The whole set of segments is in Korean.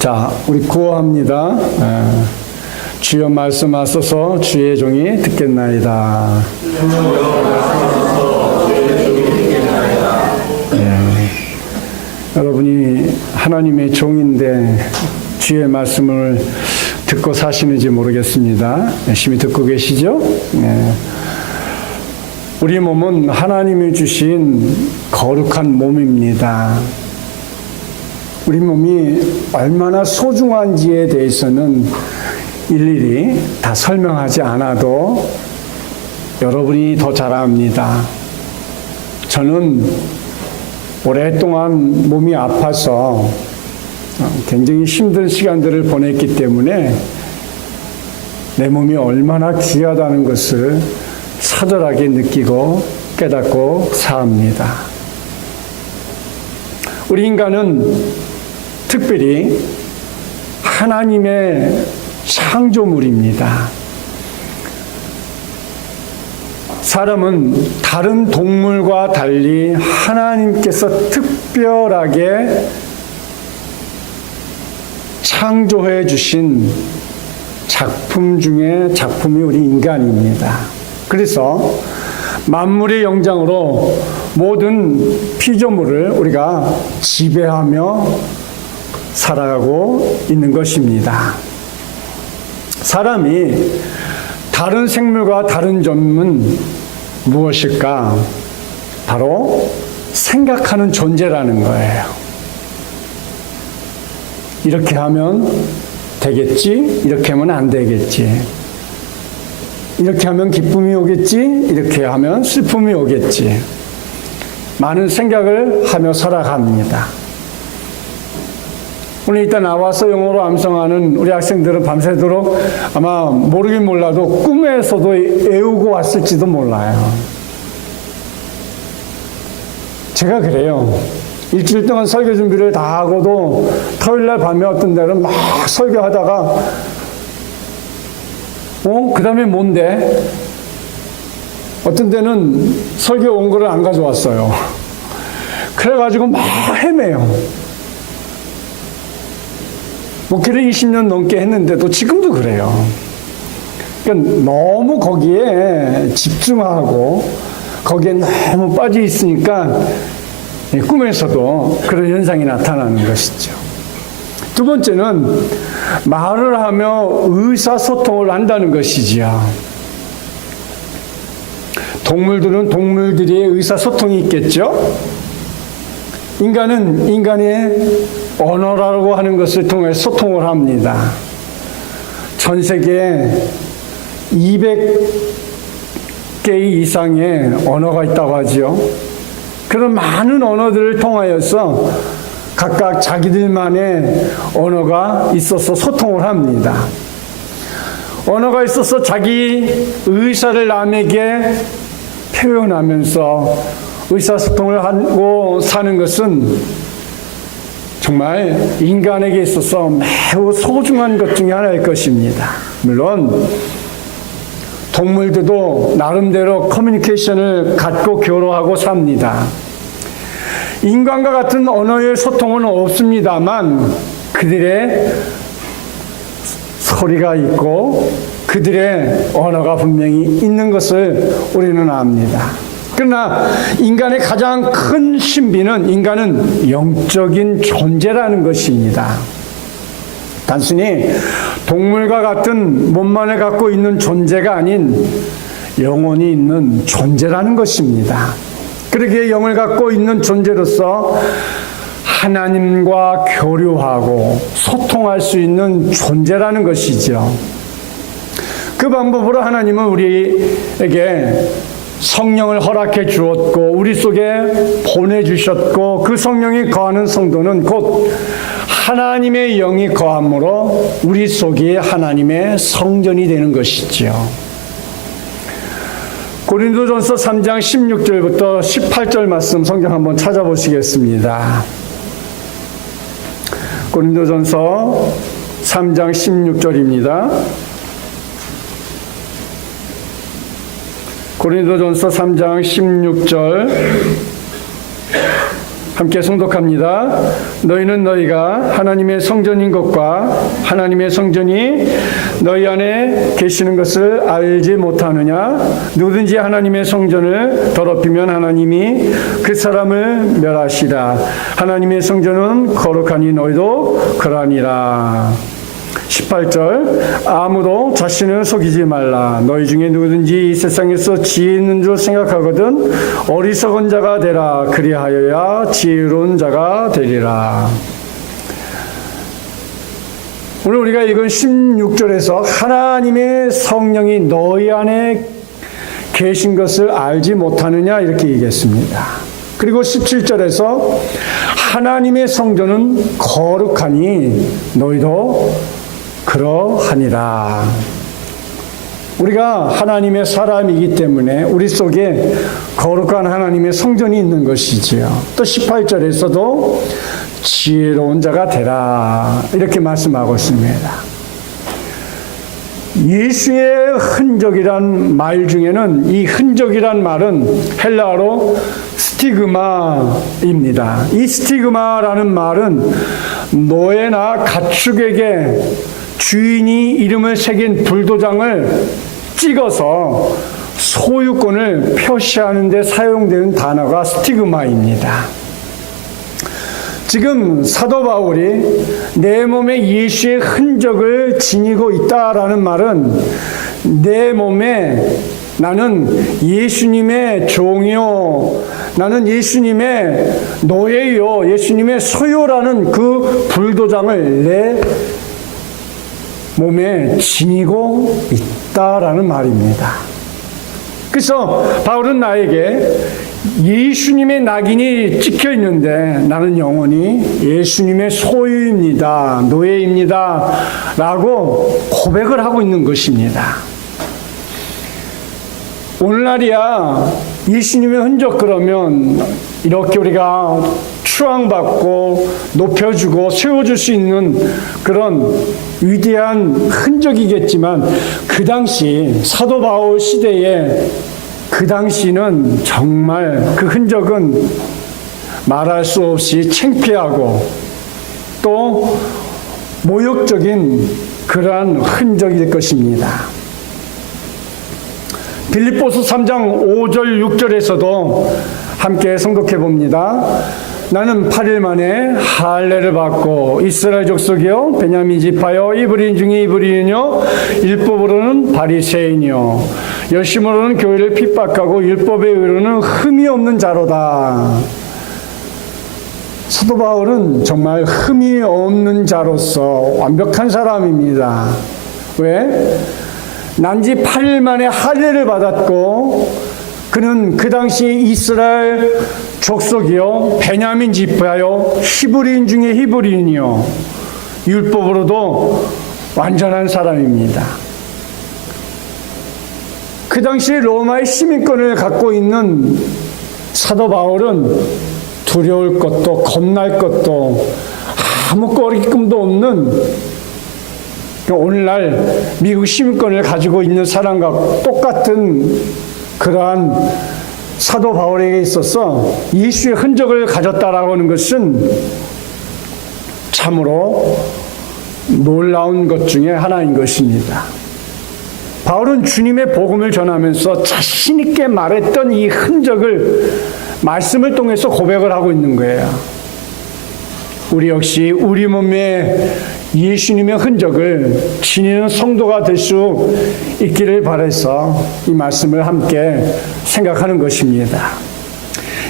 자, 우리 구호합니다. 주여 말씀하소서 주의 종이 듣겠나이다. 여러분이 하나님의 종인데 주의 말씀을 듣고 사시는지 모르겠습니다. 열심히 듣고 계시죠? 우리 몸은 하나님이 주신 거룩한 몸입니다. 우리 몸이 얼마나 소중한지에 대해서는 일일이 다 설명하지 않아도 여러분이 더 잘 압니다. 저는 오랫동안 몸이 아파서 굉장히 힘든 시간들을 보냈기 때문에 내 몸이 얼마나 귀하다는 것을 사절하게 느끼고 깨닫고 삽니다. 우리 인간은 특별히 하나님의 창조물입니다. 사람은 다른 동물과 달리 하나님께서 특별하게 창조해 주신 작품 중에 작품이 우리 인간입니다. 그래서 만물의 영장으로 모든 피조물을 우리가 지배하며 살아가고 있는 것입니다. 사람이 다른 생물과 다른 점은 무엇일까? 바로 생각하는 존재라는 거예요. 이렇게 하면 되겠지? 이렇게 하면 안 되겠지? 이렇게 하면 기쁨이 오겠지? 이렇게 하면 슬픔이 오겠지? 많은 생각을 하며 살아갑니다. 오늘 이따 나와서 영어로 암송하는 우리 학생들은 밤새도록 아마 모르긴 몰라도 꿈에서도 외우고 왔을지도 몰라요. 제가 그래요. 일주일 동안 설교 준비를 다 하고도 토요일날 밤에 어떤 날은 막 설교하다가 그 다음에 뭔데? 어떤 데는 설교 온 거를 안 가져왔어요. 그래가지고 막 헤매요. 목회를 20년 넘게 했는데도 지금도 그래요. 그러니까 너무 거기에 집중하고 거기에 너무 빠져 있으니까 꿈에서도 그런 현상이 나타나는 것이죠. 두 번째는 말을 하며 의사소통을 한다는 것이지요. 동물들은 동물들의 의사소통이 있겠죠. 인간은 인간의 언어라고 하는 것을 통해 소통을 합니다. 전 세계에 200개 이상의 언어가 있다고 하죠. 그런 많은 언어들을 통하여서 각각 자기들만의 언어가 있어서 소통을 합니다. 언어가 있어서 자기 의사를 남에게 표현하면서 의사소통을 하고 사는 것은 정말 인간에게 있어서 매우 소중한 것 중에 하나일 것입니다. 물론 동물들도 나름대로 커뮤니케이션을 갖고 교류하고 삽니다. 인간과 같은 언어의 소통은 없습니다만 그들의 소리가 있고 그들의 언어가 분명히 있는 것을 우리는 압니다. 그러나 인간의 가장 큰 신비는 인간은 영적인 존재라는 것입니다. 단순히 동물과 같은 몸만을 갖고 있는 존재가 아닌 영혼이 있는 존재라는 것입니다. 그러기에 영을 갖고 있는 존재로서 하나님과 교류하고 소통할 수 있는 존재라는 것이죠. 그 방법으로 하나님은 우리에게 성령을 허락해 주었고 우리 속에 보내주셨고 그 성령이 거하는 성도는 곧 하나님의 영이 거함으로 우리 속이 하나님의 성전이 되는 것이지요. 고린도전서 3장 16절부터 18절 말씀 성경 한번 찾아보시겠습니다. 고린도전서 3장 16절입니다. 고린도전서 3장 16절 함께 성독합니다. 너희는 너희가 하나님의 성전인 것과 하나님의 성전이 너희 안에 계시는 것을 알지 못하느냐? 누구든지 하나님의 성전을 더럽히면 하나님이 그 사람을 멸하시라. 하나님의 성전은 거룩하니 너희도 그러하니라. 18절 아무도 자신을 속이지 말라. 너희 중에 누구든지 이 세상에서 지혜 있는 줄 생각하거든 어리석은 자가 되라. 그리하여야 지혜로운 자가 되리라. 오늘 우리가 읽은 16절에서 하나님의 성령이 너희 안에 계신 것을 알지 못하느냐 이렇게 얘기했습니다. 그리고 17절에서 하나님의 성전은 거룩하니 너희도 그러하니라. 우리가 하나님의 사람이기 때문에 우리 속에 거룩한 하나님의 성전이 있는 것이지요. 또 18절에서도 지혜로운 자가 되라 이렇게 말씀하고 있습니다. 예수의 흔적이란 말 중에는 이 흔적이란 말은 헬라어로 스티그마입니다. 이 스티그마라는 말은 노예나 가축에게 주인이 이름을 새긴 불도장을 찍어서 소유권을 표시하는 데 사용되는 단어가 스티그마입니다. 지금 사도 바울이 내 몸에 예수의 흔적을 지니고 있다라는 말은 내 몸에 나는 예수님의 종이요, 나는 예수님의 노예요, 예수님의 소유라는 그 불도장을 내 몸에 지니고 있다라는 말입니다. 그래서 바울은 나에게 예수님의 낙인이 찍혀 있는데 나는 영원히 예수님의 소유입니다, 노예입니다 라고 고백을 하고 있는 것입니다. 오늘날이야 예수님의 흔적 그러면 이렇게 우리가 추앙받고 높여주고 세워줄 수 있는 그런 위대한 흔적이겠지만 그 당시 사도 바울 시대에 그 당시는 정말 그 흔적은 말할 수 없이 창피하고 또 모욕적인 그러한 흔적일 것입니다. 빌립보서 3장 5절 6절에서도 함께 성독해 봅니다. 나는 8일 만에 할례를 받고 이스라엘 족속이요 베냐민 지파요 이브리인 중에 이브리인이요 율법으로는 바리새인이요 열심으로는 교회를 핍박하고 율법에 의로는 흠이 없는 자로다. 사도 바울은 정말 흠이 없는 자로서 완벽한 사람입니다. 왜? 난지 8일 만에 할례를 받았고 그는 그 당시 이스라엘 족속이요 베냐민 지파요 히브리인 중에 히브리인이요 율법으로도 완전한 사람입니다. 그 당시 로마의 시민권을 갖고 있는 사도 바울은 두려울 것도 겁날 것도 아무 꺼리낌도 없는 오늘날 미국 시민권을 가지고 있는 사람과 똑같은 그러한 사도 바울에게 있어서 예수의 흔적을 가졌다라고 하는 것은 참으로 놀라운 것 중에 하나인 것입니다. 바울은 주님의 복음을 전하면서 자신 있게 말했던 이 흔적을 말씀을 통해서 고백을 하고 있는 거예요. 우리 역시 우리 몸에 예수님의 흔적을 지니는 성도가 될 수 있기를 바라서 이 말씀을 함께 생각하는 것입니다.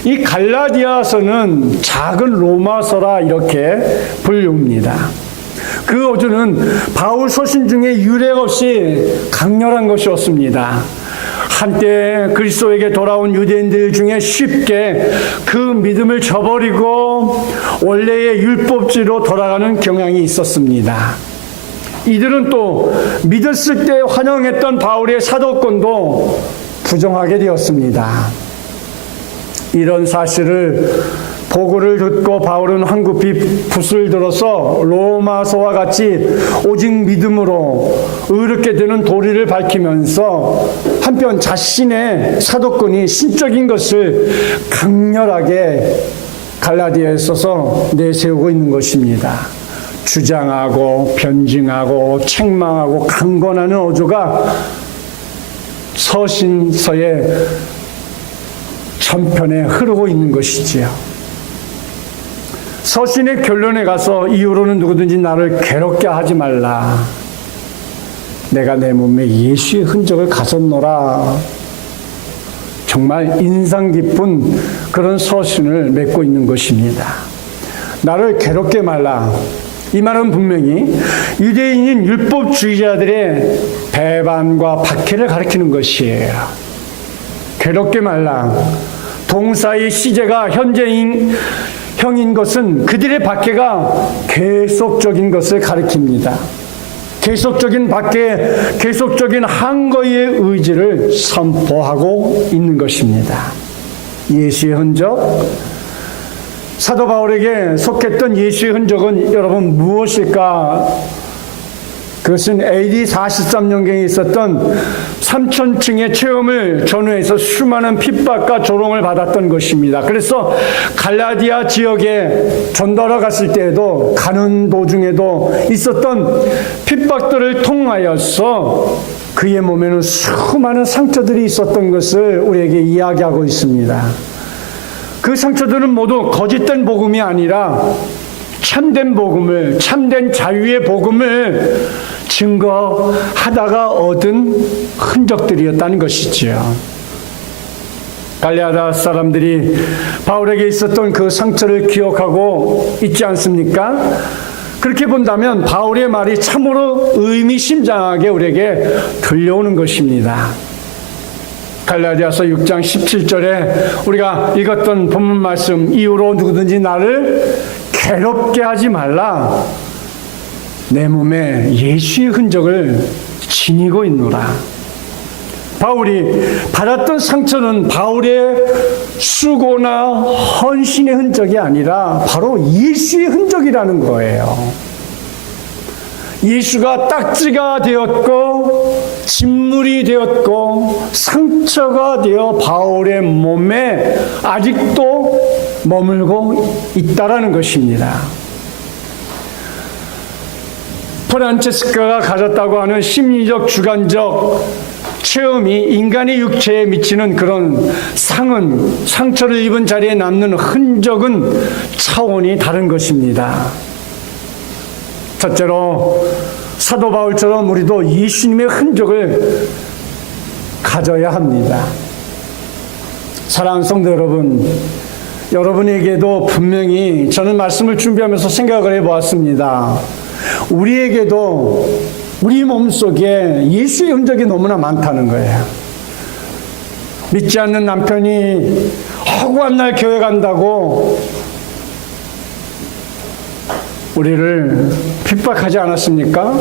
이 갈라디아서는 작은 로마서라 이렇게 불립니다. 그 어조는 바울 서신 중에 유례 없이 강렬한 것이었습니다. 한때 그리스도에게 돌아온 유대인들 중에 쉽게 그 믿음을 저버리고 원래의 율법주의로 돌아가는 경향이 있었습니다. 이들은 또 믿었을 때 환영했던 바울의 사도권도 부정하게 되었습니다. 이런 사실을 보고를 듣고 바울은 황급히 붓을 들어서 로마서와 같이 오직 믿음으로 의롭게 되는 도리를 밝히면서 한편 자신의 사도권이 신적인 것을 강렬하게 갈라디아에 있어서 내세우고 있는 것입니다. 주장하고 변증하고 책망하고 강권하는 어조가 서신서의 전편에 흐르고 있는 것이지요. 서신의 결론에 가서 이후로는 누구든지 나를 괴롭게 하지 말라. 내가 내 몸에 예수의 흔적을 가졌노라. 정말 인상 깊은 그런 서신을 맺고 있는 것입니다. 나를 괴롭게 말라. 이 말은 분명히 유대인인 율법주의자들의 배반과 박해를 가리키는 것이에요. 괴롭게 말라. 동사의 시제가 현재형인 것은 그들의 박해가 계속적인 것을 가리킵니다. 계속적인 박해, 계속적인 항거의 의지를 선포하고 있는 것입니다. 예수의 흔적, 사도 바울에게 속했던 예수의 흔적은 여러분 무엇일까? 그것은 AD 43년경에 있었던 3,000층의 체험을 전후해서 수많은 핍박과 조롱을 받았던 것입니다. 그래서 갈라디아 지역에 전도하러 갔을 때에도 가는 도중에도 있었던 핍박들을 통하여서 그의 몸에는 수많은 상처들이 있었던 것을 우리에게 이야기하고 있습니다. 그 상처들은 모두 거짓된 복음이 아니라 참된 복음을, 참된 자유의 복음을 증거하다가 얻은 흔적들이었다는 것이지요. 갈라디아 사람들이 바울에게 있었던 그 상처를 기억하고 있지 않습니까? 그렇게 본다면 바울의 말이 참으로 의미심장하게 우리에게 들려오는 것입니다. 갈라디아서 6장 17절에 우리가 읽었던 본문 말씀, 이후로 누구든지 나를 괴롭게 하지 말라. 내 몸에 예수의 흔적을 지니고 있노라. 바울이 받았던 상처는 바울의 수고나 헌신의 흔적이 아니라 바로 예수의 흔적이라는 거예요. 예수가 딱지가 되었고 진물이 되었고 상처가 되어 바울의 몸에 아직도 머물고 있다라는 것입니다. 프란체스카가 가졌다고 하는 심리적 주관적 체험이 인간의 육체에 미치는 그런 상처를 입은 자리에 남는 흔적은 차원이 다른 것입니다. 첫째로 사도 바울처럼 우리도 예수님의 흔적을 가져야 합니다. 사랑하는 성도 여러분, 여러분에게도 분명히 저는 말씀을 준비하면서 생각을 해보았습니다. 우리에게도 우리 몸속에 예수의 흔적이 너무나 많다는 거예요. 믿지 않는 남편이 허구한 날 교회 간다고 우리를 핍박하지 않았습니까?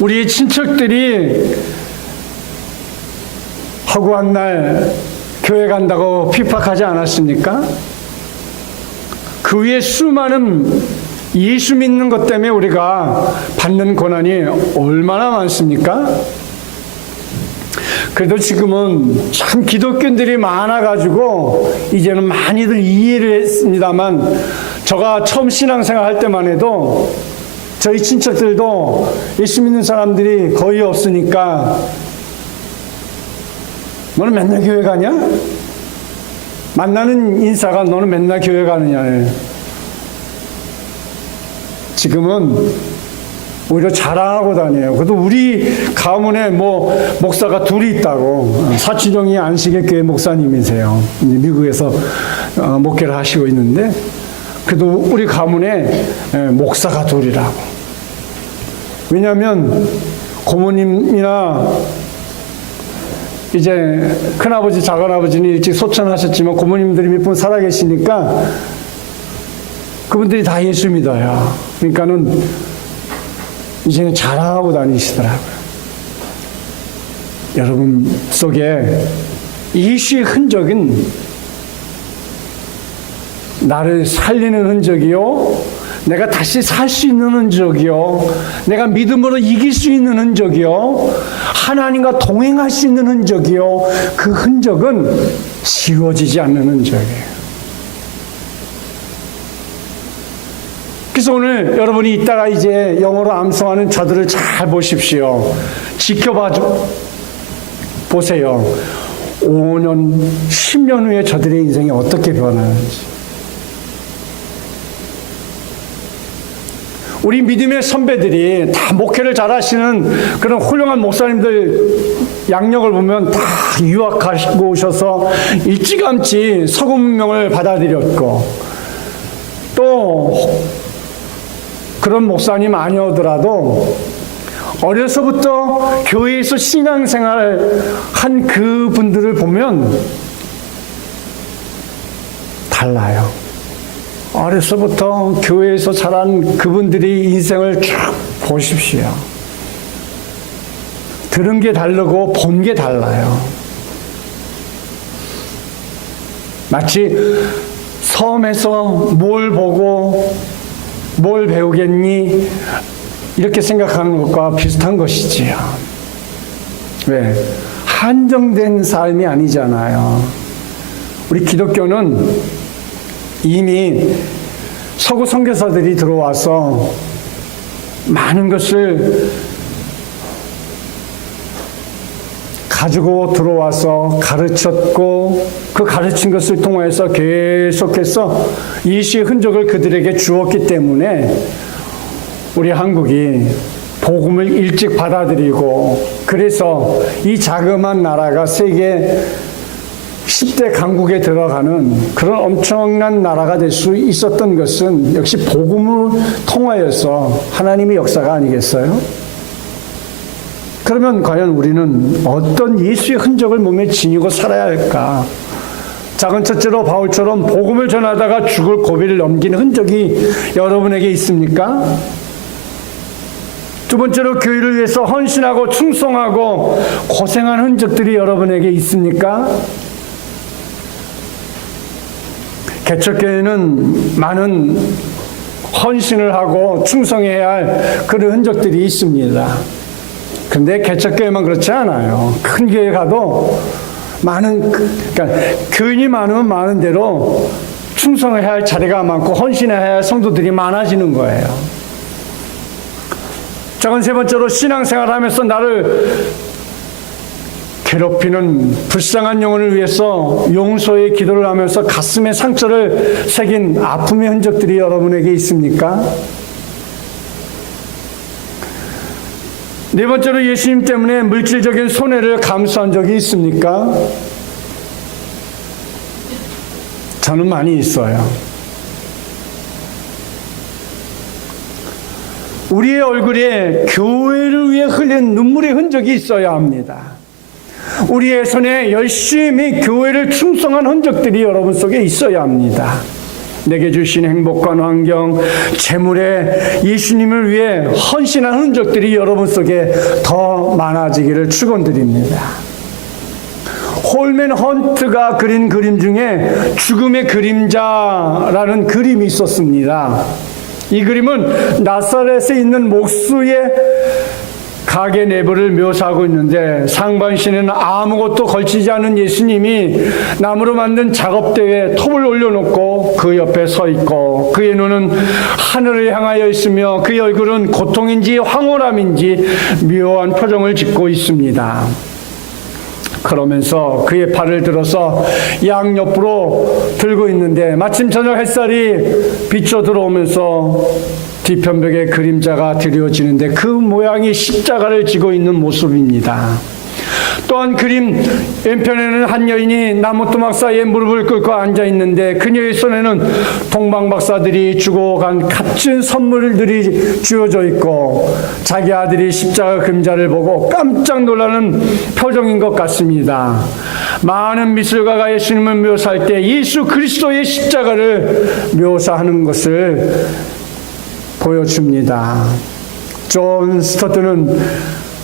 우리 친척들이 허구한 날 교회 간다고 핍박하지 않았습니까? 그 위에 수많은 예수 믿는 것 때문에 우리가 받는 고난이 얼마나 많습니까? 그래도 지금은 참 기독교인들이 많아가지고 이제는 많이들 이해를 했습니다만, 제가 처음 신앙생활 할 때만 해도 저희 친척들도 예수 믿는 사람들이 거의 없으니까 너는 맨날 교회 가냐? 만나는 인사가 너는 맨날 교회 가느냐. 지금은 오히려 자랑하고 다녀요. 그래도 우리 가문에 목사가 둘이 있다고. 사치정이 안식의 교회 목사님이세요. 미국에서 목회를 하시고 있는데, 그래도 우리 가문에 목사가 둘이라고. 왜냐하면 고모님이나 이제 큰아버지, 작은아버지는 일찍 소천하셨지만 고모님들이 몇 분 살아계시니까 그분들이 다 예수 믿어요. 그러니까는 이제는 자랑하고 다니시더라고요. 여러분 속에 예수의 흔적은 나를 살리는 흔적이요, 내가 다시 살 수 있는 흔적이요, 내가 믿음으로 이길 수 있는 흔적이요, 하나님과 동행할 수 있는 흔적이요, 그 흔적은 지워지지 않는 흔적이에요. 그래서 오늘 여러분이 이따가 이제 영어로 암송하는 저들을 잘 보십시오. 지켜봐 보세요. 5년, 10년 후에 저들의 인생이 어떻게 변하는지. 우리 믿음의 선배들이 다 목회를 잘하시는 그런 훌륭한 목사님들 양력을 보면 다 유학하시고 오셔서 일찌감치 서구 문명을 받아들였고, 또 그런 목사님 아니오더라도 어려서부터 교회에서 신앙생활을 한 그분들을 보면 달라요. 어려서부터 교회에서 자란 그분들이 인생을 쭉 보십시오. 들은 게 다르고 본 게 달라요. 마치 섬에서 뭘 보고 뭘 배우겠니? 이렇게 생각하는 것과 비슷한 것이지요. 왜? 한정된 삶이 아니잖아요. 우리 기독교는 이미 서구 선교사들이 들어와서 많은 것을 가지고 들어와서 가르쳤고, 그 가르친 것을 통해서 계속해서 예수의 흔적을 그들에게 주었기 때문에 우리 한국이 복음을 일찍 받아들이고, 그래서 이 자그마한 나라가 세계 10대 강국에 들어가는 그런 엄청난 나라가 될 수 있었던 것은 역시 복음을 통하여서 하나님의 역사가 아니겠어요? 그러면 과연 우리는 어떤 예수의 흔적을 몸에 지니고 살아야 할까? 작은 첫째로 바울처럼 복음을 전하다가 죽을 고비를 넘긴 흔적이 여러분에게 있습니까? 두 번째로 교회를 위해서 헌신하고 충성하고 고생한 흔적들이 여러분에게 있습니까? 개척교회는 많은 헌신을 하고 충성해야 할 그런 흔적들이 있습니다. 근데 개척교회만 그렇지 않아요. 큰 교회 가도 그러니까 교인이 많으면 많은 대로 충성해야 할 자리가 많고 헌신해야 할 성도들이 많아지는 거예요. 작은 세 번째로 신앙생활 하면서 나를 괴롭히는 불쌍한 영혼을 위해서 용서의 기도를 하면서 가슴에 상처를 새긴 아픔의 흔적들이 여러분에게 있습니까? 네 번째로 예수님 때문에 물질적인 손해를 감수한 적이 있습니까? 저는 많이 있어요. 우리의 얼굴에 교회를 위해 흘린 눈물의 흔적이 있어야 합니다. 우리의 손에 열심히 교회를 충성한 흔적들이 여러분 속에 있어야 합니다. 내게 주신 행복과 환경, 재물에 예수님을 위해 헌신한 흔적들이 여러분 속에 더 많아지기를 축원드립니다. 홀맨 헌트가 그린 그림 중에 죽음의 그림자라는 그림이 있었습니다. 이 그림은 나사렛에 있는 목수의 가게 내부를 묘사하고 있는데, 상반신에는 아무것도 걸치지 않은 예수님이 나무로 만든 작업대에 톱을 올려놓고 그 옆에 서 있고, 그의 눈은 하늘을 향하여 있으며 그의 얼굴은 고통인지 황홀함인지 묘한 표정을 짓고 있습니다. 그러면서 그의 팔을 들어서 양옆으로 들고 있는데, 마침 저녁 햇살이 비쳐 들어오면서 뒤편벽에 그림자가 드리워지는데 그 모양이 십자가를 지고 있는 모습입니다. 또한 그림 왼편에는 한 여인이 나무토막 사이에 무릎을 꿇고 앉아 있는데, 그녀의 손에는 동방박사들이 주고 간 값진 선물들이 쥐어져 있고, 자기 아들이 십자가 그림자를 보고 깜짝 놀라는 표정인 것 같습니다. 많은 미술가가 예수님을 묘사할 때 예수 그리스도의 십자가를 묘사하는 것을 보여줍니다. 존 스토트는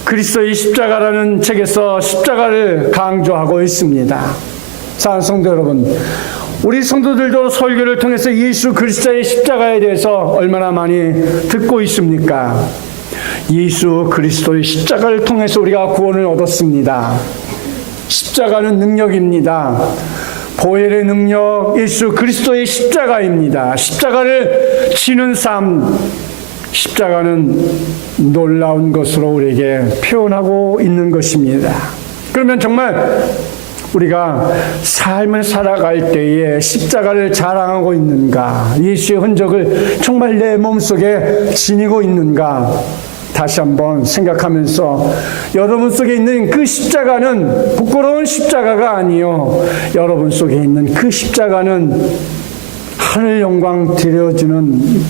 그리스도의 십자가라는 책에서 십자가를 강조하고 있습니다. 사랑하는 성도 여러분, 우리 성도들도 설교를 통해서 예수 그리스도의 십자가에 대해서 얼마나 많이 듣고 있습니까? 예수 그리스도의 십자가를 통해서 우리가 구원을 얻었습니다. 십자가는 능력입니다. 보혈의 능력, 예수 그리스도의 십자가입니다. 십자가를 지는 삶, 십자가는 놀라운 것으로 우리에게 표현하고 있는 것입니다. 그러면 정말 우리가 삶을 살아갈 때에 십자가를 자랑하고 있는가? 예수의 흔적을 정말 내 몸속에 지니고 있는가? 다시 한번 생각하면서 여러분 속에 있는 그 십자가는 부끄러운 십자가가 아니요, 여러분 속에 있는 그 십자가는 하늘 영광 드려지는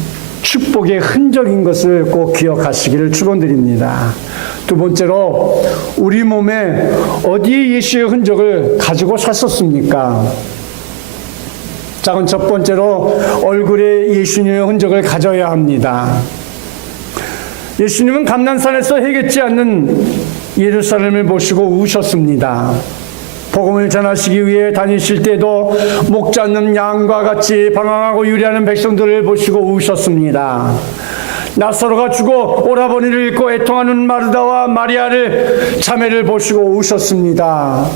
축복의 흔적인 것을 꼭 기억하시기를 축원드립니다. 두 번째로, 우리 몸에 어디에 예수의 흔적을 가지고 샀었습니까? 자, 그럼 첫 번째로 얼굴에 예수님의 흔적을 가져야 합니다. 예수님은 감난산에서 해겠지 않는 예루살렘을 보시고 우셨습니다. 복음을 전하시기 위해 다니실 때도 목 잡는 양과 같이 방황하고 유리하는 백성들을 보시고 우셨습니다. 나사로가 죽어 오라버니를 잃고 애통하는 마르다와 마리아를 자매를 보시고 우셨습니다.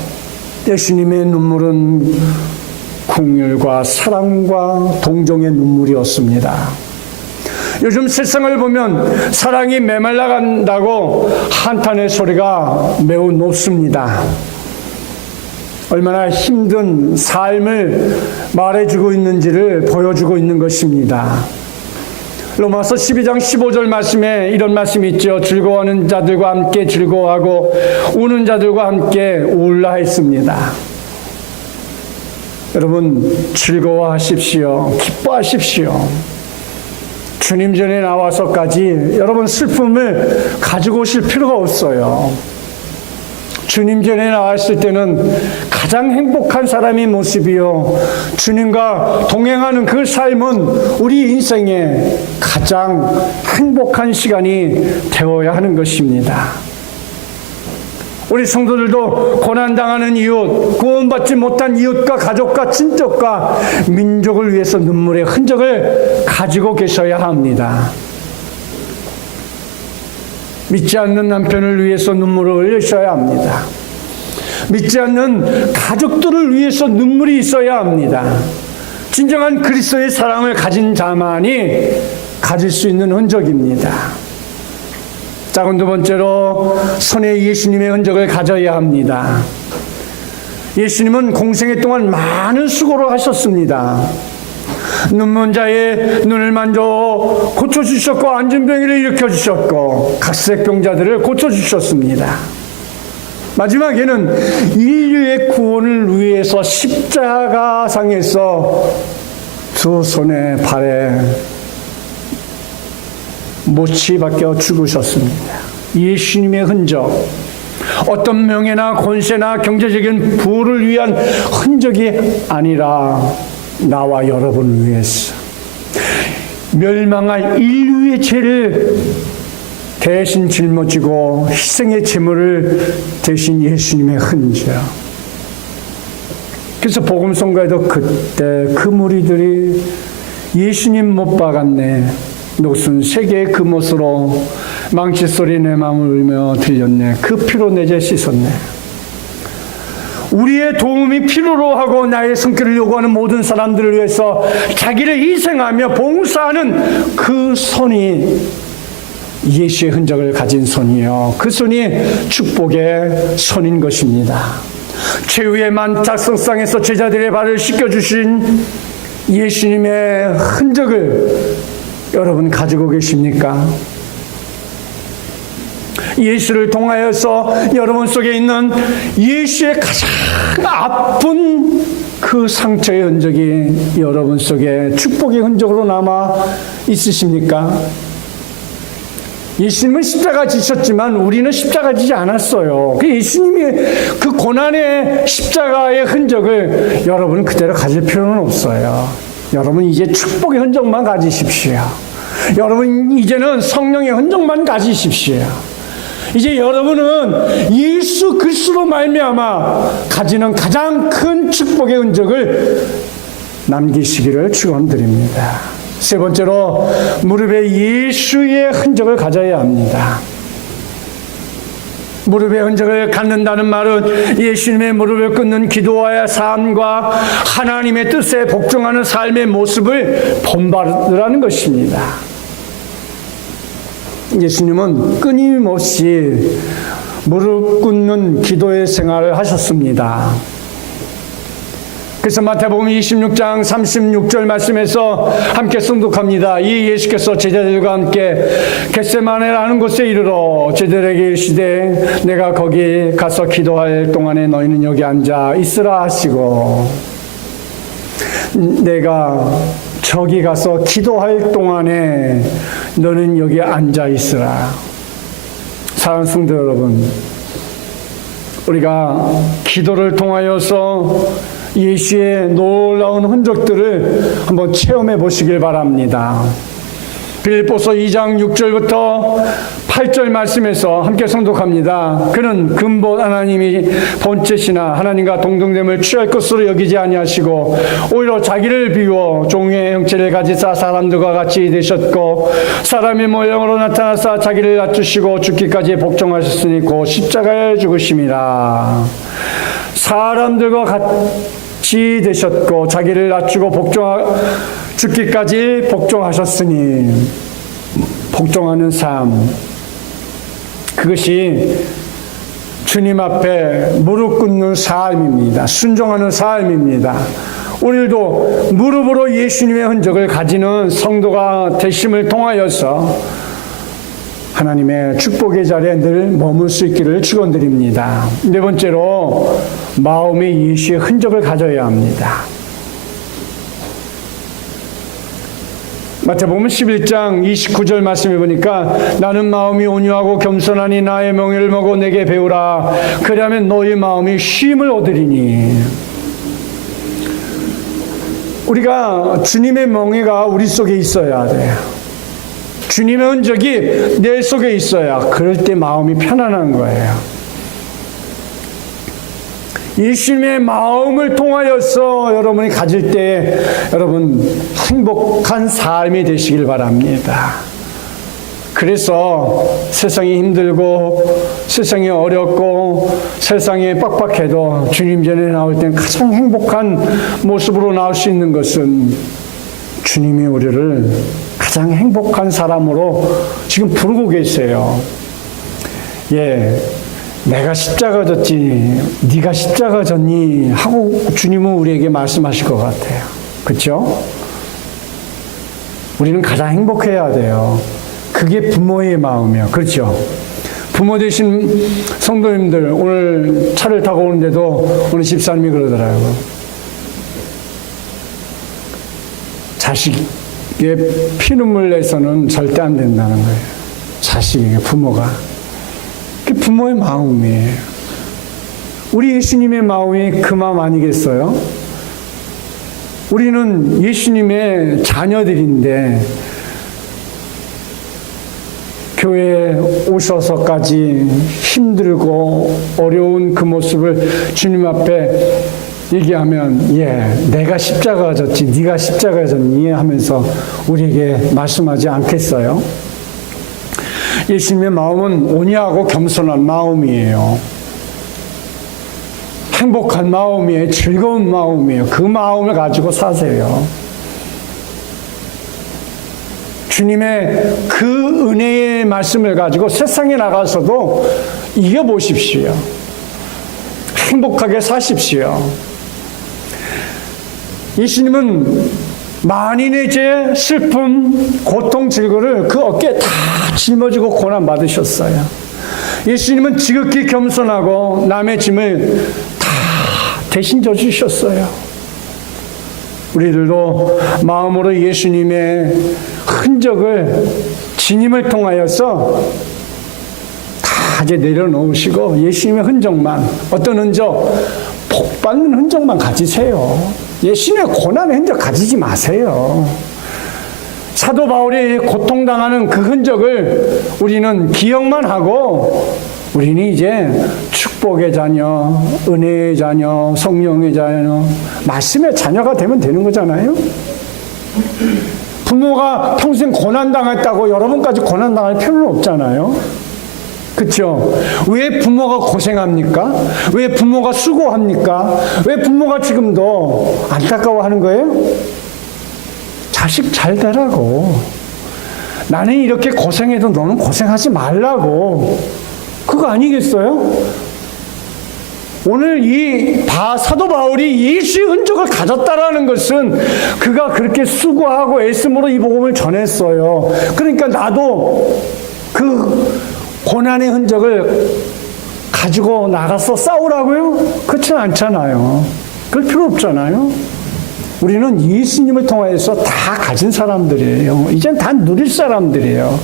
예수님의 눈물은 긍휼과 사랑과 동정의 눈물이었습니다. 요즘 세상을 보면 사랑이 메말라 간다고 한탄의 소리가 매우 높습니다. 얼마나 힘든 삶을 말해주고 있는지를 보여주고 있는 것입니다. 로마서 12장 15절 말씀에 이런 말씀이 있죠. 즐거워하는 자들과 함께 즐거워하고 우는 자들과 함께 울라 했습니다. 여러분, 즐거워하십시오. 기뻐하십시오. 주님 전에 나와서까지 여러분 슬픔을 가지고 오실 필요가 없어요. 주님 전에 나왔을 때는 가장 행복한 사람의 모습이요, 주님과 동행하는 그 삶은 우리 인생의 가장 행복한 시간이 되어야 하는 것입니다. 우리 성도들도 고난당하는 이웃, 구원받지 못한 이웃과 가족과 친족과 민족을 위해서 눈물의 흔적을 가지고 계셔야 합니다. 믿지 않는 남편을 위해서 눈물을 흘리셔야 합니다. 믿지 않는 가족들을 위해서 눈물이 있어야 합니다. 진정한 그리스도의 사랑을 가진 자만이 가질 수 있는 흔적입니다. 자, 두 번째로 손에 예수님의 흔적을 가져야 합니다. 예수님은 공생애 동안 많은 수고를 하셨습니다. 눈먼 자의 눈을 만져 고쳐주셨고, 앉은 병이를 일으켜주셨고, 각색병자들을 고쳐주셨습니다. 마지막에는 인류의 구원을 위해서 십자가상에서 두 손에 발에 못이 박혀 죽으셨습니다. 예수님의 흔적, 어떤 명예나 권세나 경제적인 부를 위한 흔적이 아니라 나와 여러분을 위해서 멸망할 인류의 죄를 대신 짊어지고 희생의 제물을 대신 예수님의 흔적. 그래서 복음성가에도 그때 그 무리들이 예수님 못 박았네, 녹슨 세 개의 금옷으로 망치 소리 내 마음을 울며 들렸네, 그 피로 내 죄 씻었네. 우리의 도움이 필요로 하고 나의 성결을 요구하는 모든 사람들을 위해서 자기를 희생하며 봉사하는 그 손이 예수의 흔적을 가진 손이요, 그 손이 축복의 손인 것입니다. 최후의 만탁성상에서 제자들의 발을 씻겨주신 예수님의 흔적을 여러분 가지고 계십니까? 예수를 통하여서 여러분 속에 있는 예수의 가장 아픈 그 상처의 흔적이 여러분 속에 축복의 흔적으로 남아 있으십니까? 예수님은 십자가 지셨지만 우리는 십자가 지지 않았어요. 예수님이 그 고난의 십자가의 흔적을 여러분 그대로 가질 필요는 없어요. 여러분 이제 축복의 흔적만 가지십시오. 여러분 이제는 성령의 흔적만 가지십시오. 이제 여러분은 예수 그리스도로 말미암아 가지는 가장 큰 축복의 흔적을 남기시기를 축원드립니다. 세 번째로 무릎에 예수의 흔적을 가져야 합니다. 무릎의 흔적을 갖는다는 말은 예수님의 무릎을 꿇는 기도와의 삶과 하나님의 뜻에 복종하는 삶의 모습을 본받으라는 것입니다. 예수님은 끊임없이 무릎 꿇는 기도의 생활을 하셨습니다. 그래서 마태복음 26장 36절 말씀에서 함께诵독합니다. 이 예수께서 제자들과 함께 겟세마네라는 곳에 이르러 제자들에게 이르시되 내가 거기 가서 기도할 동안에 너희는 여기 앉아 있으라 하시고, 내가 저기 가서 기도할 동안에 너는 여기 앉아 있으라. 사랑하는 성도 여러분, 우리가 기도를 통하여서 예수의 놀라운 흔적들을 한번 체험해 보시길 바랍니다. 빌립보서 2장 6절부터 8절 말씀에서 함께 성독합니다. 그는 근본 하나님이 본체시나 하나님과 동등됨을 취할 것으로 여기지 아니하시고 오히려 자기를 비워 종의 형체를 가지사 사람들과 같이 되셨고 사람의 모형으로 나타나사 자기를 낮추시고 죽기까지 복종하셨으니 곧 십자가에 죽으심이라. 사람들과 같이 되셨고 자기를 낮추고 죽기까지 복종하셨으니, 복종하는 삶, 그것이 주님 앞에 무릎 꿇는 삶입니다. 순종하는 삶입니다. 오늘도 무릎으로 예수님의 흔적을 가지는 성도가 되심을 통하여서 하나님의 축복의 자리에 늘 머물 수 있기를 축원드립니다. 네 번째로, 마음의 예수의 흔적을 가져야 합니다. 마태복음 11장 29절 말씀해 보니까 나는 마음이 온유하고 겸손하니 나의 멍에를 먹어 내게 배우라. 그리하면 너희 마음이 쉼을 얻으리니. 우리가 주님의 멍에가 우리 속에 있어야 돼요. 주님의 흔적이 내 속에 있어야 그럴 때 마음이 편안한 거예요. 예수님의 마음을 통하여서 여러분이 가질 때 여러분 행복한 삶이 되시길 바랍니다. 그래서 세상이 힘들고 세상이 어렵고 세상이 빡빡해도 주님 전에 나올 때 가장 행복한 모습으로 나올 수 있는 것은 주님이 우리를 가장 행복한 사람으로 지금 부르고 계세요. 예, 내가 십자가 졌지 네가 십자가 졌니 하고 주님은 우리에게 말씀하실 것 같아요. 그렇죠? 우리는 가장 행복해야 돼요. 그게 부모의 마음이에요. 그렇죠? 부모 되신 성도님들 오늘 차를 타고 오는데도 오늘 집사님이 그러더라고요. 자식의 피눈물 내서는 절대 안 된다는 거예요. 자식에게 부모가. 그게 부모의 마음이에요. 우리 예수님의 마음이 그 마음 아니겠어요? 우리는 예수님의 자녀들인데 교회에 오셔서까지 힘들고 어려운 그 모습을 주님 앞에 얘기하면 내가 십자가가 졌지 네가 십자가가 졌니 하면서 우리에게 말씀하지 않겠어요? 예수님의 마음은 온유하고 겸손한 마음이에요. 행복한 마음이에요. 즐거운 마음이에요. 그 마음을 가지고 사세요. 주님의 그 은혜의 말씀을 가지고 세상에 나가서도 이겨보십시오. 행복하게 사십시오. 예수님은 만인의 죄, 슬픔, 고통, 질고를 그 어깨에 다 짊어지고 고난받으셨어요. 예수님은 지극히 겸손하고 남의 짐을 다 대신 져주셨어요. 우리들도 마음으로 예수님의 흔적을 지님을 통하여서 다 이제 내려놓으시고 예수님의 흔적만, 어떤 흔적? 복받는 흔적만 가지세요. 예수님의 고난의 흔적 가지지 마세요. 사도 바울이 고통당하는 그 흔적을 우리는 기억만 하고 우리는 이제 축복의 자녀, 은혜의 자녀, 성령의 자녀, 말씀의 자녀가 되면 되는 거잖아요. 부모가 평생 고난당했다고 여러분까지 고난당할 필요는 없잖아요. 그렇죠? 왜 부모가 고생합니까? 왜 부모가 수고합니까? 왜 부모가 지금도 안타까워하는 거예요? 자식 잘 되라고. 나는 이렇게 고생해도 너는 고생하지 말라고. 그거 아니겠어요? 오늘 이 사도 바울이 예수의 흔적을 가졌다라는 것은 그가 그렇게 수고하고 애씀으로 이 복음을 전했어요. 그러니까 나도 그 고난의 흔적을 가지고 나가서 싸우라고요? 그렇지는 않잖아요. 그럴 필요 없잖아요. 우리는 예수님을 통해서 다 가진 사람들이에요. 이젠 다 누릴 사람들이에요.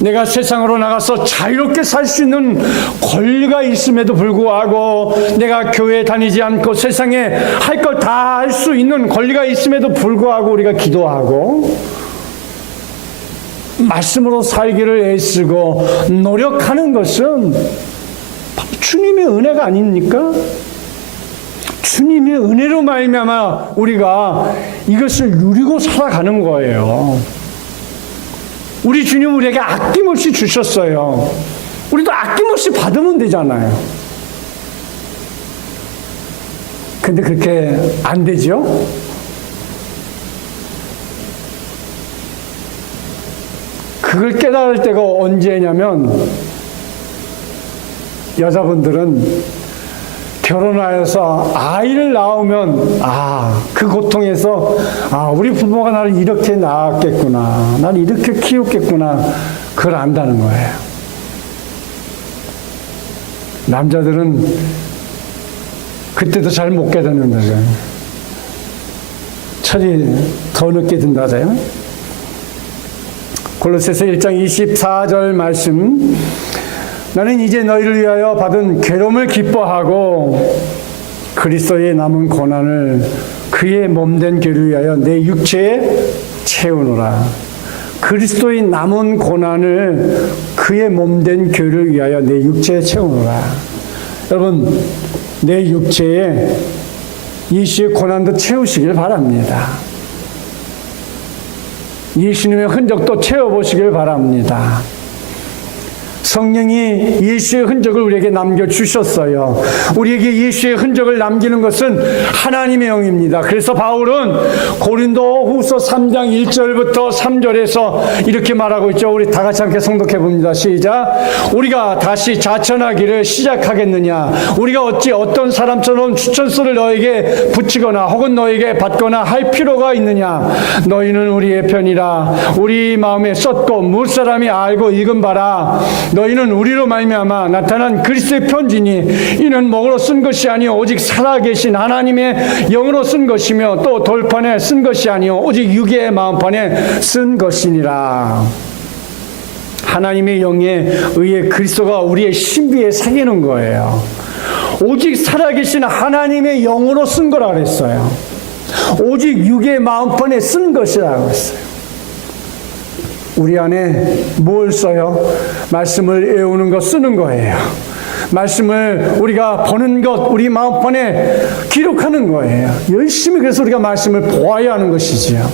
내가 세상으로 나가서 자유롭게 살 수 있는 권리가 있음에도 불구하고, 내가 교회 다니지 않고 세상에 할 걸 다 할 수 있는 권리가 있음에도 불구하고 우리가 기도하고 말씀으로 살기를 애쓰고 노력하는 것은 주님의 은혜가 아닙니까? 주님의 은혜로 말미암아 우리가 이것을 누리고 살아가는 거예요. 우리 주님 우리에게 아낌없이 주셨어요. 우리도 아낌없이 받으면 되잖아요. 근데 그렇게 안 되죠? 그걸 깨달을 때가 언제냐면, 여자분들은 결혼하여서 아이를 낳으면 그 고통에서 우리 부모가 나를 이렇게 낳았겠구나, 나를 이렇게 키웠겠구나, 그걸 안다는 거예요. 남자들은 그때도 잘 못 깨닫는다고요. 철이 더 늦게 든다고요. 골로새서 1장 24절 말씀, 나는 이제 너희를 위하여 받은 괴로움을 기뻐하고 그리스도의 남은 고난을 그의 몸된 죄를 위하여 내 육체에 채우노라. 그리스도의 남은 고난을 그의 몸된 죄를 위하여 내 육체에 채우노라. 여러분, 내 육체에 예수의 고난도 채우시길 바랍니다. 예수님의 흔적도 채워보시길 바랍니다. 성령이 예수의 흔적을 우리에게 남겨주셨어요. 우리에게 예수의 흔적을 남기는 것은 하나님의 영입니다. 그래서 바울은 고린도 후서 3장 1절부터 3절에서 이렇게 말하고 있죠. 우리 다 같이 함께 성독해 봅니다. 시작. 우리가 다시 자천하기를 시작하겠느냐? 우리가 어찌 어떤 사람처럼 추천서를 너에게 붙이거나 혹은 너에게 받거나 할 필요가 있느냐? 너희는 우리의 편이라 우리 마음에 썼고 무사람이 알고 읽은 바라. 너희는 우리로 말미암아 나타난 그리스도의 편지니 이는 목으로 쓴 것이 아니요 오직 살아계신 하나님의 영으로 쓴 것이며 또 돌판에 쓴 것이 아니요 오직 육의 마음판에 쓴 것이니라. 하나님의 영에 의해 그리스도가 우리의 신비에 새기는 거예요. 오직 살아계신 하나님의 영으로 쓴 거라 그랬어요. 오직 육의 마음판에 쓴 것이라고 했어요. 우리 안에 뭘 써요? 말씀을 외우는 것, 쓰는 거예요. 말씀을 우리가 보는 것, 우리 마음판에 기록하는 거예요. 열심히 그래서 우리가 말씀을 보아야 하는 것이지요.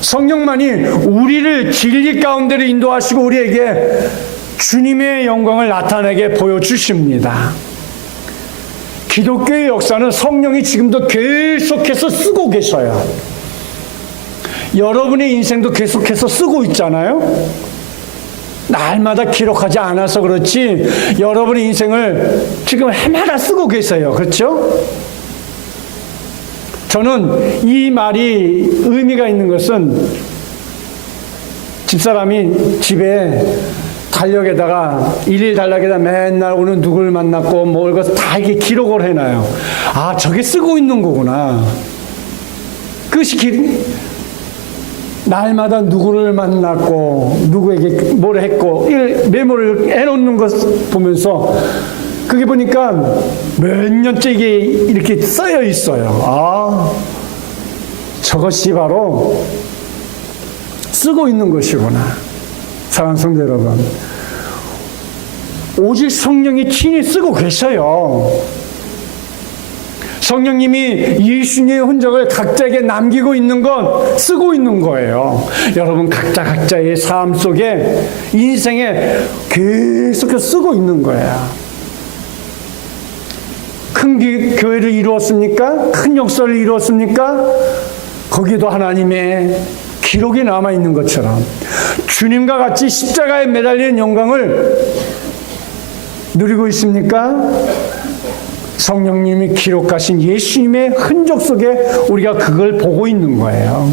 성령만이 우리를 진리 가운데로 인도하시고 우리에게 주님의 영광을 나타내게 보여주십니다. 기독교의 역사는 성령이 지금도 계속해서 쓰고 계셔요. 여러분의 인생도 계속해서 쓰고 있잖아요. 날마다 기록하지 않아서 그렇지 여러분의 인생을 지금 해마다 쓰고 계세요. 그렇죠? 저는 이 말이 의미가 있는 것은 집사람이 집에 달력에다가 일일 달력에다 맨날 오늘 누굴 만났고 뭘 것을 다 이렇게 기록을 해놔요. 저게 쓰고 있는 거구나. 그것이 날마다 누구를 만났고 누구에게 뭘 했고 메모를 해놓는 것 보면서 그게 보니까 몇 년째 이게 이렇게 써여 있어요. 저것이 바로 쓰고 있는 것이구나. 사랑하는 성도 여러분, 오직 성령이 친히 쓰고 계셔요. 성령님이 예수님의 흔적을 각자에게 남기고 있는 건 쓰고 있는 거예요. 여러분 각자의 삶 속에 인생에 계속 쓰고 있는 거야. 큰 교회를 이루었습니까? 큰 역사를 이루었습니까? 거기도 하나님의 기록이 남아있는 것처럼 주님과 같이 십자가에 매달리는 영광을 누리고 있습니까? 성령님이 기록하신 예수님의 흔적 속에 우리가 그걸 보고 있는 거예요.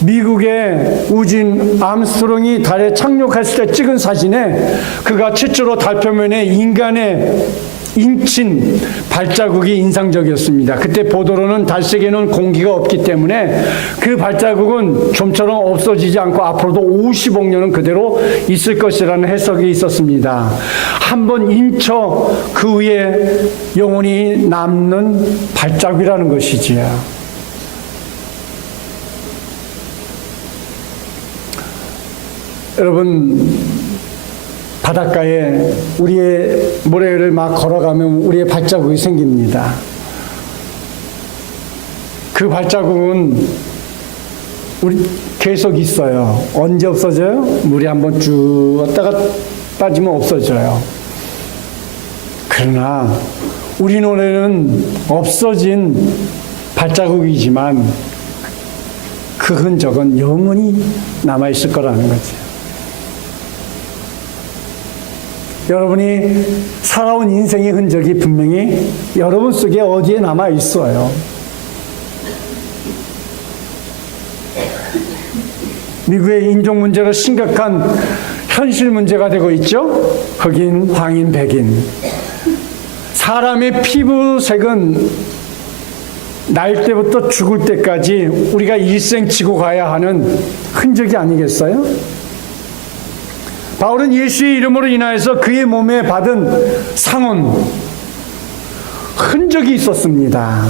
미국의 우진 암스트롱이 달에 착륙했을 때 찍은 사진에 그가 최초로 달 표면에 인간의 인친 발자국이 인상적이었습니다. 그때 보도로는 달색에는 공기가 없기 때문에 그 발자국은 좀처럼 없어지지 않고 앞으로도 50억 년은 그대로 있을 것이라는 해석이 있었습니다. 한번 인쳐 그 위에 영원히 남는 발자국이라는 것이지요. 여러분 바닷가에 우리의 모래를 막 걸어가면 우리의 발자국이 생깁니다. 그 발자국은 우리 계속 있어요. 언제 없어져요? 물이 한번 쭉 왔다가 빠지면 없어져요. 그러나 우리 노래는 없어진 발자국이지만 그 흔적은 영원히 남아있을 거라는 거죠. 여러분이 살아온 인생의 흔적이 분명히 여러분 속에 어디에 남아 있어요. 미국의 인종 문제로 심각한 현실 문제가 되고 있죠. 흑인, 황인, 백인. 사람의 피부색은 날 때부터 죽을 때까지 우리가 일생 지고 가야 하는 흔적이 아니겠어요? 바울은 예수의 이름으로 인하여서 그의 몸에 받은 상흔, 흔적이 있었습니다.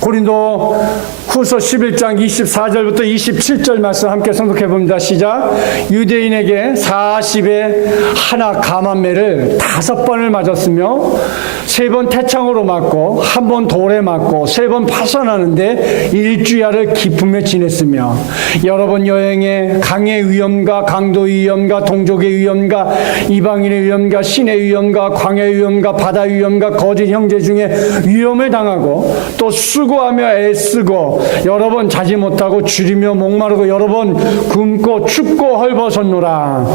고린도 후서 11장 24절부터 27절 말씀 함께 성독해 봅니다. 시작. 유대인에게 40에 하나 감한매를 5번을 맞았으며 3번 태창으로 맞고 1번 돌에 맞고 3번 파산하는데 일주야를 기품에 지냈으며 여러 번 여행에 강의 위험과 강도의 위험과 동족의 위험과 이방인의 위험과 신의 위험과 광야의 위험과 바다의 위험과 거짓 형제 중에 위험을 당하고 또 수고하며 애쓰고 여러 번 자지 못하고 줄이며 목마르고 여러 번 굶고 춥고 헐벗었노라.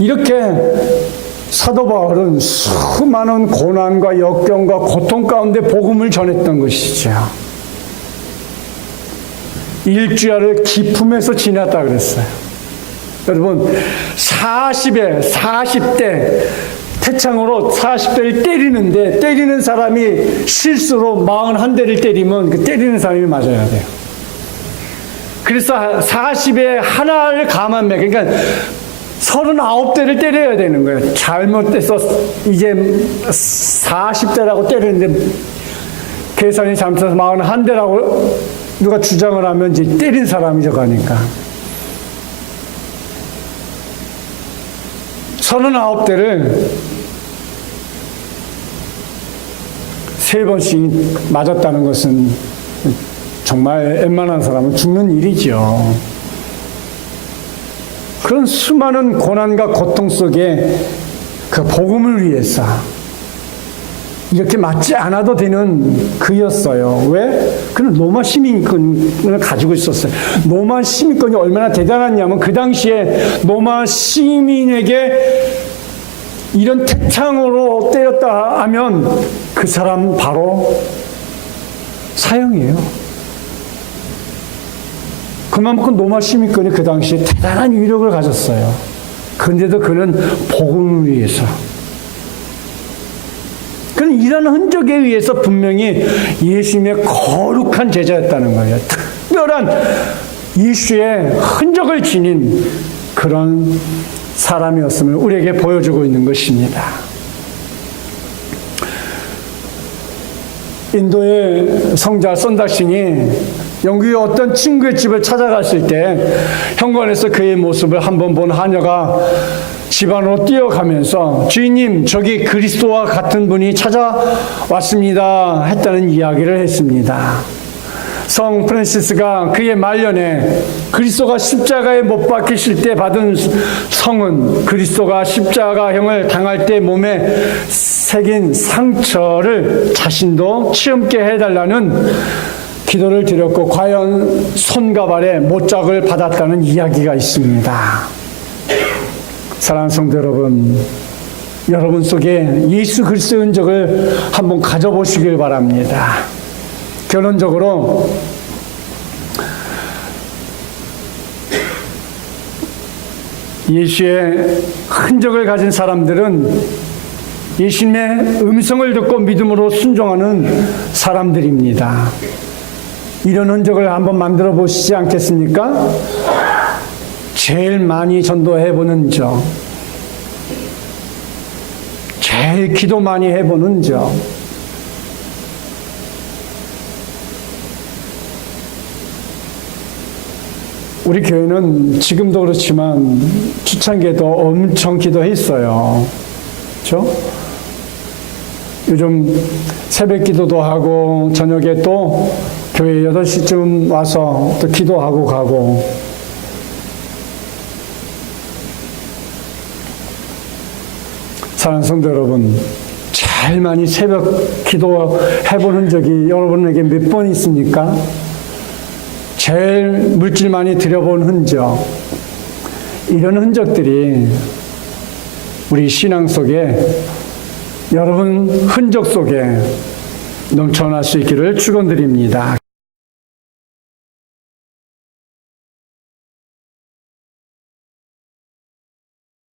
이렇게 사도 바울은 수많은 고난과 역경과 고통 가운데 복음을 전했던 것이죠. 일주야를 기품에서 지났다 그랬어요. 여러분 40대 태창으로 40대를 때리는데 때리는 사람이 실수로 41대를 때리면 그 때리는 사람이 맞아야 돼요. 그래서 40에 하나를 감한매, 그러니까 39대를 때려야 되는 거예요. 잘못돼서 이제 40대라고 때리는데 계산이 잘못해서 41대라고 누가 주장을 하면 이제 때린 사람이 저가니까 39대를 3번씩 맞았다는 것은 정말 웬만한 사람은 죽는 일이죠. 그런 수많은 고난과 고통 속에 그 복음을 위해서 이렇게 맞지 않아도 되는 그였어요. 왜? 그는 로마 시민권을 가지고 있었어요. 로마 시민권이 얼마나 대단하냐면 그 당시에 로마 시민에게 이런 태창으로 때렸다 하면 그 사람 바로 사형이에요. 그만큼 로마 시민권이 그 당시에 대단한 위력을 가졌어요. 그런데도 그는 복음을 위해서, 그는 이런 흔적에 의해서 분명히 예수님의 거룩한 제자였다는 거예요. 특별한 예수의 흔적을 지닌 그런 사람이었음을 우리에게 보여주고 있는 것입니다. 인도의 성자 선다신이 영국의 어떤 친구의 집을 찾아갔을 때 현관에서 그의 모습을 한번 본 하녀가 집 안으로 뛰어가면서 주인님, 저기 그리스도와 같은 분이 찾아왔습니다 했다는 이야기를 했습니다. 성 프란시스가 그의 말년에 그리스도가 십자가에 못 박히실 때 받은 성은 그리스도가 십자가형을 당할 때 몸에 새긴 상처를 자신도 치험케 해달라는 기도를 드렸고 과연 손과 발에 못짝을 받았다는 이야기가 있습니다. 사랑하는 성도 여러분, 여러분 속에 예수 그리스도의 흔적을 한번 가져보시길 바랍니다. 결론적으로 예수의 흔적을 가진 사람들은 예수님의 음성을 듣고 믿음으로 순종하는 사람들입니다. 이런 흔적을 한번 만들어 보시지 않겠습니까? 제일 많이 전도해보는 적, 제일 기도 많이 해보는 적, 우리 교회는 지금도 그렇지만 초창기에도 엄청 기도했어요. 그렇죠? 요즘 새벽 기도도 하고 저녁에 또 교회 8시쯤 와서 또 기도하고 가고. 사랑하는 성도 여러분, 제일 많이 새벽 기도해보는 적이 여러분에게 몇 번 있습니까? 제일 물질 많이 들여본 흔적, 이런 흔적들이 우리 신앙 속에, 여러분 흔적 속에 넘쳐날 수 있기를 축원드립니다.